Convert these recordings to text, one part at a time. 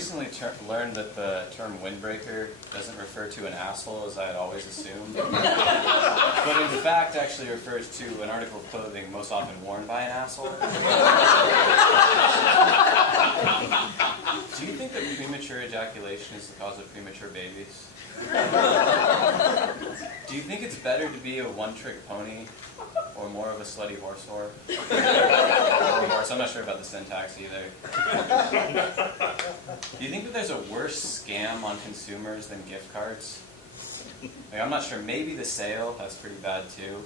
recently learned that the term windbreaker doesn't refer to an asshole as I had always assumed, but in fact actually refers to an article of clothing most often worn by an asshole. Do you think that premature ejaculation is the cause of premature babies? Do you think it's better to be a one-trick pony or more of a slutty horse whore? I'm not sure about the syntax either. Do you think that there's a worse scam on consumers than gift cards? Like, I'm not sure. Maybe the sale, that's pretty bad too.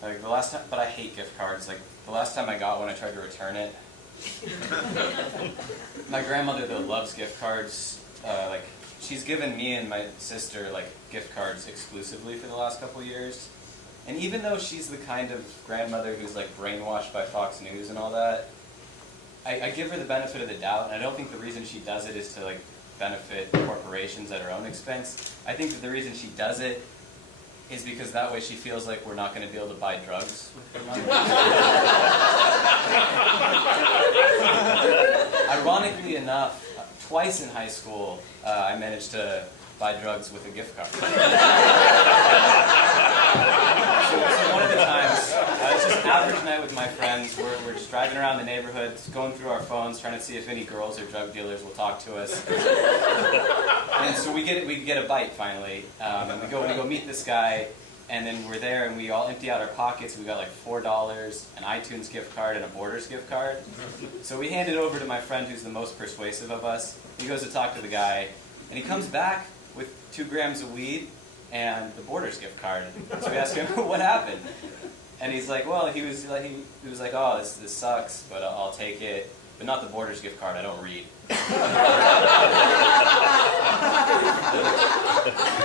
Like the last time, but I hate gift cards. Like the last time I got one, I tried to return it. My grandmother though loves gift cards. Like she's given me and my sister like gift cards exclusively for the last couple years. And even though she's the kind of grandmother who's like brainwashed by Fox News and all that, I give her the benefit of the doubt, and I don't think the reason she does it is to like benefit corporations at her own expense. I think that the reason she does it is because that way she feels like we're not going to be able to buy drugs with her money. Ironically enough, twice in high school, I managed to buy drugs with a gift card. So one of the times, it's just average night with my friends. We're just driving around the neighborhood, going through our phones, trying to see if any girls or drug dealers will talk to us. And so we get a bite finally, and we go meet this guy, and then we're there, and we all empty out our pockets. We got like $4, an iTunes gift card, and a Borders gift card. So we hand it over to my friend, who's the most persuasive of us. He goes to talk to the guy, and he comes back with 2 grams of weed and the Borders gift card. So we ask him, what happened? And he's like, well, he was like, oh, this sucks, but I'll take it. But not the Borders gift card, I don't read. What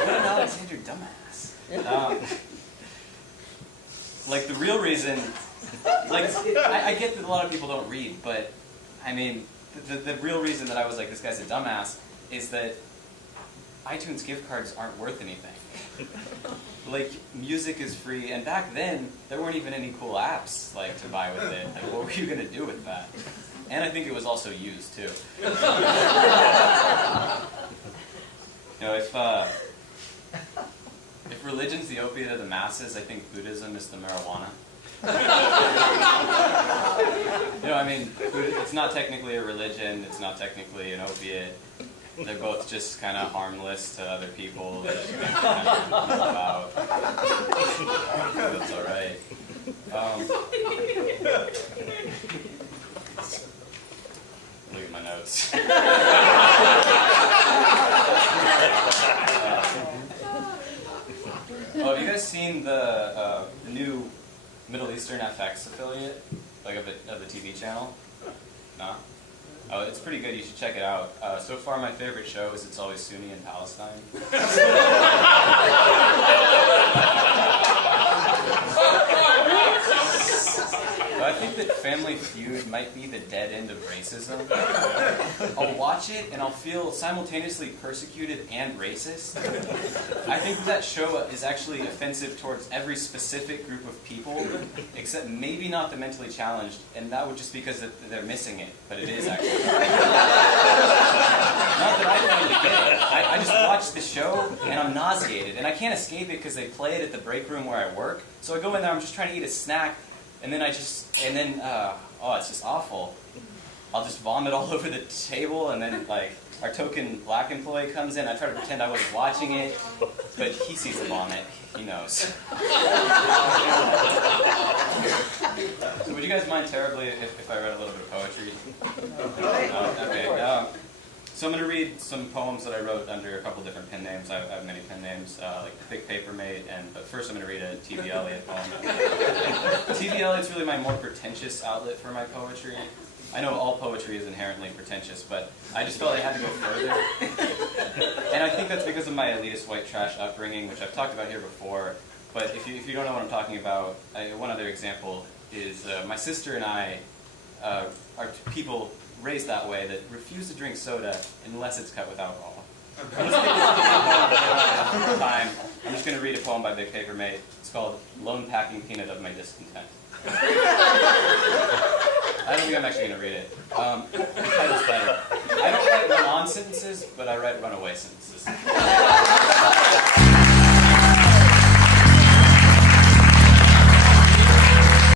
an Alexander dumbass. Like the real reason, like I get that a lot of people don't read, but I mean, the real reason that I was like, this guy's a dumbass, is that iTunes gift cards aren't worth anything. Like, music is free, and back then, there weren't even any cool apps, like, to buy with it. Like, what were you going to do with that? And I think it was also used, too. You know, if religion's the opiate of the masses, I think Buddhism is the marijuana. You know, I mean, it's not technically a religion, it's not technically an opiate. They're both just kind of harmless to other people that you can kind of know about. That's all right. Look at my notes. Oh, have you guys seen the new Middle Eastern FX affiliate, like of the TV channel? No? Oh, it's pretty good. You should check it out. So far, my favorite show is It's Always Sunni in Palestine. I think that Family Feud might be the dead end of racism. I'll watch it and I'll feel simultaneously persecuted and racist. I think that show is actually offensive towards every specific group of people, except maybe not the mentally challenged, and that would just because they're missing it, but it is actually. Not that I find it good. I just watch the show and I'm nauseated, and I can't escape it because they play it at the break room where I work. So I go in there, I'm just trying to eat a snack, and then it's just awful. I'll just vomit all over the table, and then like our token black employee comes in. I try to pretend I wasn't watching it, but he sees the vomit. He knows. So would you guys mind terribly if I read a little bit of poetry? Okay. So I'm going to read some poems that I wrote under a couple different pen names. I have many pen names, like Big Paper Mate, but first I'm going to read a T.V. Eliot poem. T.V. Eliot's really my more pretentious outlet for my poetry. I know all poetry is inherently pretentious, but I just felt I had to go further. And I think that's because of my elitist white trash upbringing, which I've talked about here before. But if you don't know what I'm talking about, one other example is my sister and I are people raised that way that refuse to drink soda unless it's cut with alcohol. I'm just going to read a poem by Big Paper Mate. It's called Lone Packing Peanut of My Discontent. I don't think I'm actually going to read it. The title's better. I don't write one sentences, but I write runaway sentences.